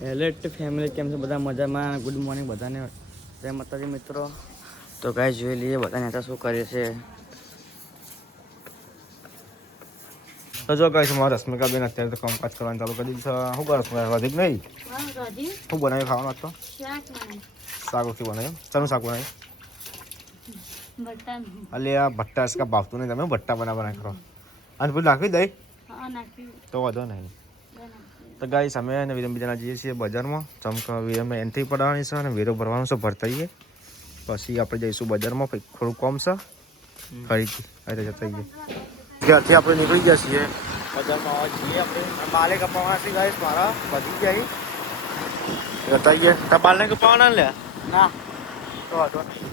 Hello family, કેમ છે બધા? મજામાં? ગુડ મોર્નિંગ બધાને, જય માતાજી મિત્રો. તો ગાઈસ જોઈ લઈએ બધા નેતા શું કરે છે. તો જો ગાઈસ મારા રશ્મિકાબેન અત્યારે તો કામકાજ કરવાનું ચાલુ કરી દીધું છે. શું કરો છો? વધી નહીં? શું બનાવ્યું ખાવાનું? તો શાક ઓછી બનાવ્યું. શાનું શાક બનાવ્યું? અલે આ ભટ્ટા इसका ભાવતું નહીં. તમે ભટ્ટા બનાવવાના કરો અને પેલું નાખી દઈ તો વાંધો નહીં. તો ગાઈસ અમે અને વિરમ બીજાના જઈએ છીએ બજારમાં. ચમકા વિરમે એન્ટ્રી પડાવવાની છે અને વેરો ભરવાનો છે, ભરતા આવીએ પછી આપણે જઈશું બજારમાં. કંઈક થોડું કોમ છે ફરીથી એટલે જતા આવીએ. ત્યારથી આપણે નીકળી ગયા છીએ બજારમાં આવવા છીએ. આપણે બાલે કપાવવાના છે ગાઈસ, મારા વધી જાય જતા આવીએ. તાર બાલને કપાવવાના લે ના તો વાંધો નહીં.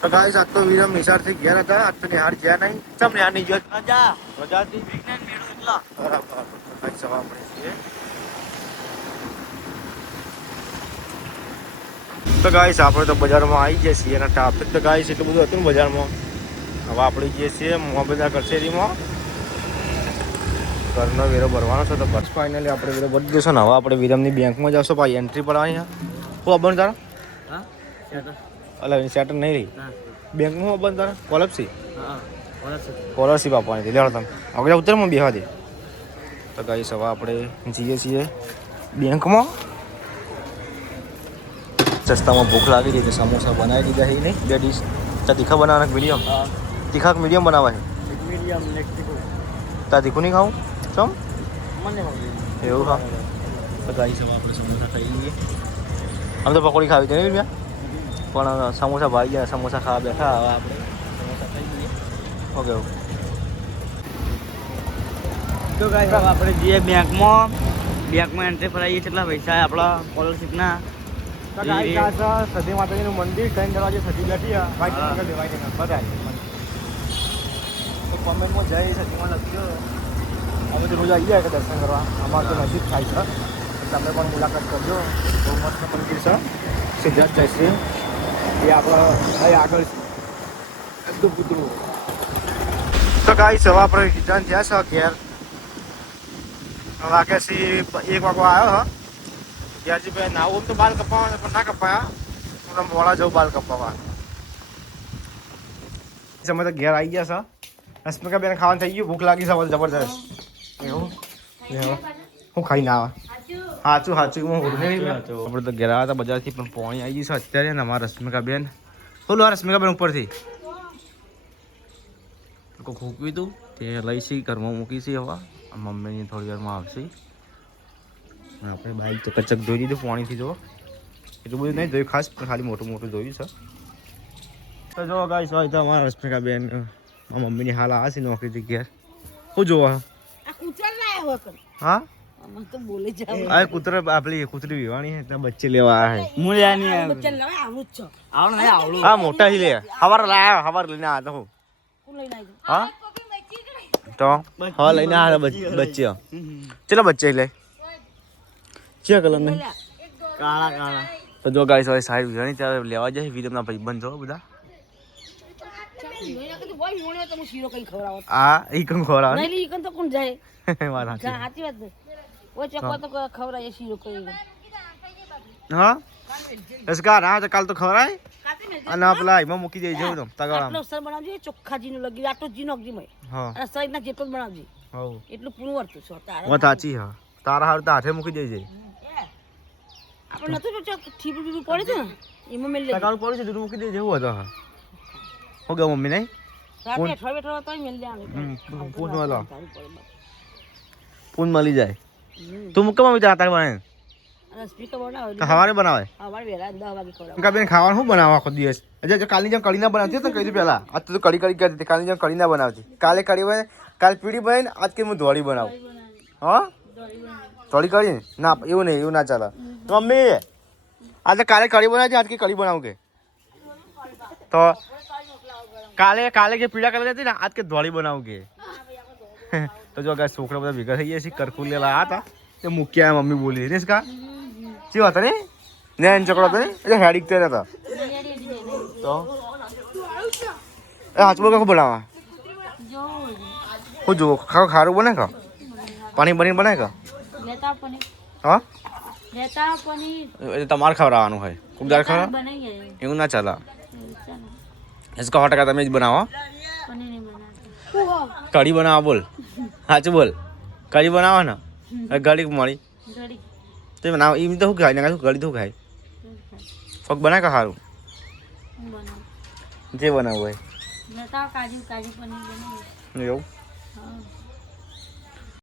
તો ગાઈસ આજ તો વિરમ નિશાળથી ગયા હતા. આજ તો નિહાળ ગયા નહીં. ચમ નિહાળ નહીં ગયો? રજા હતી. વિજ્ઞાન મેળો એટલા બરાબર. ગાઈસ સવા આપણે છીએ. તો ગાઈસ આપણે તો બજારમાં આવી જઈએ છીએ અને ટ્રાફિક તો ગાઈસ એટલું બધું હતું ને બજારમાં. હવે આપણે જઈએ છીએ મોહબદા કચેરીમાં. ઘરનો વેરો ભરવાનો છે તો બસ ફાઇનલી આપણે વેરો ભરી દઈશું ને હવે આપણે વિરમની બેંકમાં જશો. ભાઈ એન્ટ્રી પડવાની છે. શું અબન તારા? હા અલા સેટર નહીં રહી બેંકમાં અબન તારા? કોલપસી હા સ્કોલરશીપ આપવાની હતી. લેવા તમે આગળ ઉત્તરમાં બેહવા દે. તો ગાઈસ હવે આપણે જઈએ છીએ બેંકમાં. રસ્તામાં ભૂખ લાગી હતી તો સમોસા બનાવી દીધા છે. નહીં બે ડીશ તીખા બનાવવાના મીડિયમ? તીખા મીડિયમ બનાવવા છે? મીડિયમ લેક્ટિકો. તા તીખું નહીં ખાવું? ચમ મને એવું ખા. તો ગાઈસ હવે આપણે સમોસા ખાઈ લઈએ. આમ તો પકોડી ખાવી હતી ને પણ સમોસા ભાઈ ગયા, સમોસા ખાવા બેઠા. હવે આપણે સમોસા ખાઈ લઈએ. Okay okay. તો ગાઈસ હવે આપણે જઈએ બેંકમાં એન્ટ્રી ફરાઈએ. કેટલા પૈસા આપણા સ્કોલરશીપના? સતી માતાજીનું મંદિર ત્રણ દરવાજે સતી બેઠી લેવાય બધા તો કોમેન્ટમાં જય સતીમાં લખજો. અમે તો રોજ આવી જાય કે દર્શન કરવા. અમારે તો નજીક થાય છે. તમે પણ મુલાકાત કરજો. બહુ મસ્ત મંદિર છે. સિદ્ધાર્થ જયશ્રી એ આપણે અહીં આગળ એકદમ કૂતરું. તો ગાઈસ હવે આપણે રિટર્ન થયા છે ઘેર. વાગ્યા છે 1 વાગો આવ્યો હા. ત્યારથી ભાઈ નાવું તો બાલ કપાવવાના પણ ના કપાયા. હું મોડા જાઉં બાલ કપાવવા. અમે તો ઘેર આવી ગયા છે. રશ્મિકાબેન ખાવાનું થઈ ગયું. ભૂખ લાગી છે જબરજસ્ત. એવું હું ખાઈને આવે સાચું સાચું હું આપણે તો ઘેર આવ્યા હતા બજારથી પણ પોણી આવી ગઈ છે અત્યારે. ને અમારા રશ્મિકાબેન બોલો રશ્મિકાબેન ઉપરથી ખૂકવી તું તે લઈશી ઘરમાં મૂકીશી. હવે મમ્મીની થોડી વારમાં આવશે. આપણે બાઈક તો કચક ધોઈ દીધું પાણીથી. જો એટલું બધું નહીં જોયું ખાસ પણ ખાલી મોટું મોટું જોયું છે. તો જો ગાઈસ હોય તો અમારા રશ્મિકાબેન મમ્મીની હાલ આવે છે નોકરીથી ઘેર. શું જોવા? હા આ કૂતરા આપણી કૂતરી વિવાણી છે ત્યાં બચ્ચે લેવા આવ્યા. હા મોટા હી લે હવાર લાયા. હવાર લઈને આવ્યા તો હું હા તો હા લઈને આવ્યા બચ્ચે. ચલો બચ્ચે લે क्या कलर नहीं કાળા કાળા. તો જો ગાઈસ હવે સાઈડ વિરાણી ત્યારે લેવા જાય. વિરમના ભાઈબંધ જો બધા આ ઈ કમ ખવડાવે હા એસકા ના તો કાલ તો ખવડાય અને પેલા એમાં મૂકી દે જેવું તમ તગાળા ચોખ્ખા જીનો લગી આટલો જીનો ગજી હા અને સઈદ ના જેટલો જ બનાવજી. હો એટલું પૂરું વર્તું છો તારે વાત સાચી. હા તારા હાર તો હાથે મૂકી દેજે. આપણે નતું તો ઠીપું બીપું પડે છે ને એમાં મેલ લે તગાળું પડ્યું છે દૂધ મૂકી દે જેવું હતો. હા હો ગયો મમ્મી નહીં રાતે અઠવા બેઠો તો મેલ લે પૂન વાલો પૂન મળી જાય. તું મૂકે મમ્મી તાર બને અને સ્પીકર બનાવે તો હવારે બનાવે. હવારે વેલા 10 વાગે ખવડાવે. કાબેન ખાવાનું શું બનાવો આખો દિવસ? જો કાલની જેમ કઢી ના બનાવતી તો કહી દઉં પહેલા. આજ તો કઢી કરતી હતી. કાલની જેમ કઢી ના બનાવતી. કાલે કઢી બને, કાલ પીળી બને ને આજ કે હું ધોળી બનાવું. હા ધોળી કરી ના એવું નહીં, એવું ના ચાલે. મમ્મી આજે કાલે કઢી બનાવી આજ કે કઢી બનાવું કે તો કાલે કે પીળા કલર હતી ને આજ કે ધોળી બનાવું કે. તો જો ગાય છોકરા બધા ભેગા થઈ ગયા છે. કરકુલ લેલા હતા તે મૂક્યા. મમ્મી બોલી ને કા શું હતા ને ને ચકડો હતો ને એટલે હેડિક તે હતા તો એ હાચબો કાકો બનાવવા હું જુઓ ખાવ ખારું બને કા પાણી બની બનાય કા હા રહેતા પનીર એ તમારે ખવડાવવાનું હોય ખૂબ દાળ ખવડાવ બનાવીએ એવું ના ચાલે ચાલો इसका 100% તમે જ બનાવો પનીર નહીં બનાવતા કઢી બનાવો બોલ સાચું બોલ કઢી બનાવો ને કઢી મળી ઘડી તો બનાવો એમ તો શું ખાય ને કઢી તો ખાય ફક બનાય કે સારું હું બનાવું જે બનાવવું હોય રહેતા કાજુ પનીર બનાવીએ એવું હા